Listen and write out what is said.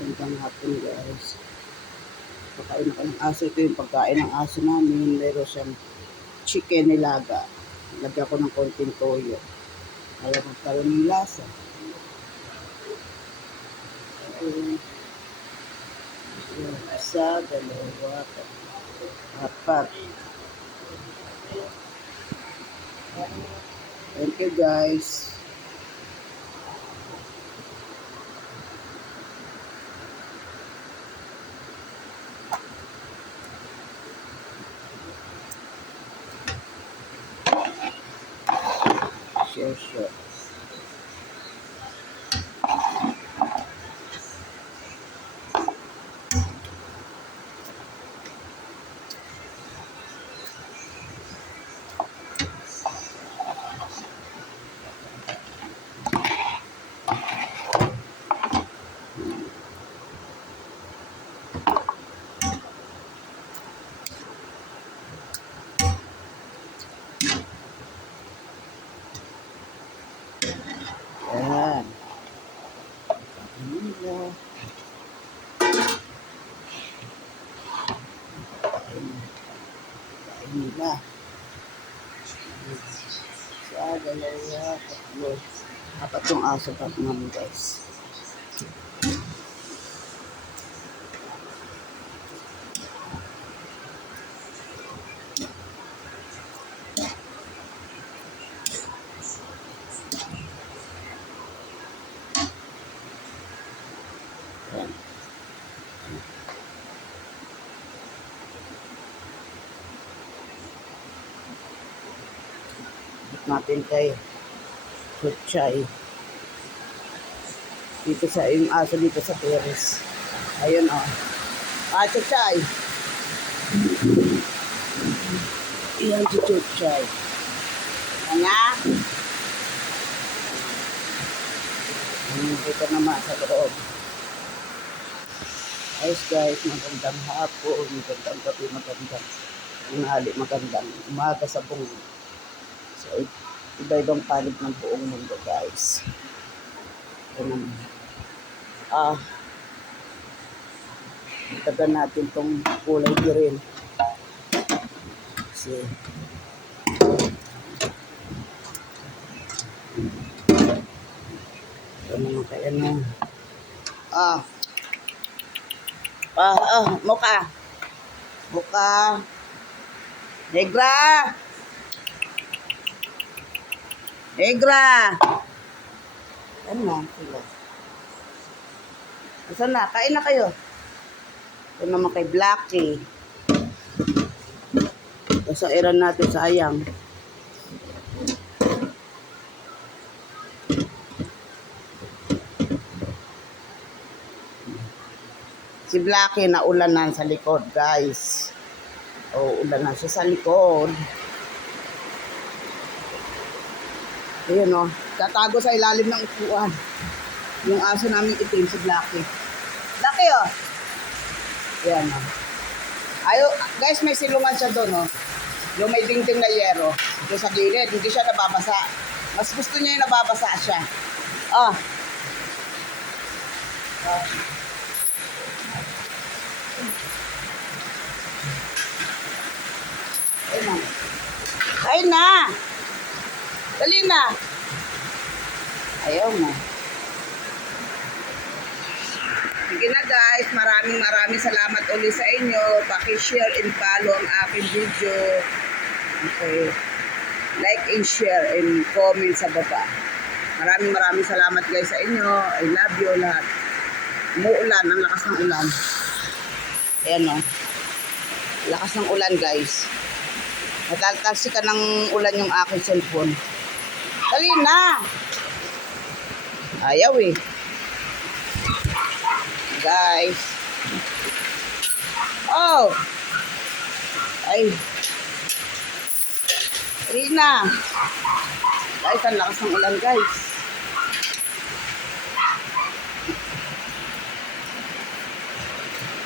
Magandang hapon guys. Pagkain ako ng aso. Ito yung pagkain ng aso namin. Meron siyang chicken nilaga. Lagyan ko ng konting toyo. Alam mo tayo ng lasa. Isa, dalawa, apat. Thank you guys. Share. Ayan. Kain nila. Isa, dalawa, tatlo. Apat yung aso pa namin guys. Ayan. Natin kay Chuchay. Dito sa yung aso dito sa terrace. Ayun o. Chuchay. Iyan si Chuchay. Kanya. Dito naman sa loob. Ayos guys, magandang hapon, magandang gabi, magandang tanghali, magandang umaga sa buong. So, iba-ibang panig ng buong mundo guys. Itagan natin tong kulay green. Kasi ito naman kaya na Muka Negra ano na sila. Asan na? Kain na kayo. Ito naman kay Blackie. Kasairan natin, sayang. Si Blackie naulanan sa likod, guys. Ulanan siya sa likod. Ayun o. Tatago sa ilalim ng upuan. Yung aso namin itim, si Blackie. Blackie o. Ayan o. Guys, may silungan siya doon o. Yung may dingding na yero. Doon sa gilid, hindi siya nababasa. Mas gusto niya yung nababasa siya. Kain na. Dali na. Ayaw na. Sige na guys, maraming salamat ulit sa inyo. Paki-share and follow ang aking video. Okay. Like and share and comment sa baba. Maraming salamat guys sa inyo. I love you lahat. Umuulan, ang lakas ng ulan. Ayan o. Lakas ng ulan guys. Nataltalsi ka ng ulan yung aking cellphone. Dali na! Ayaw eh. Guys. Ay. Dali na. Guys, ang lakas ng ulan guys.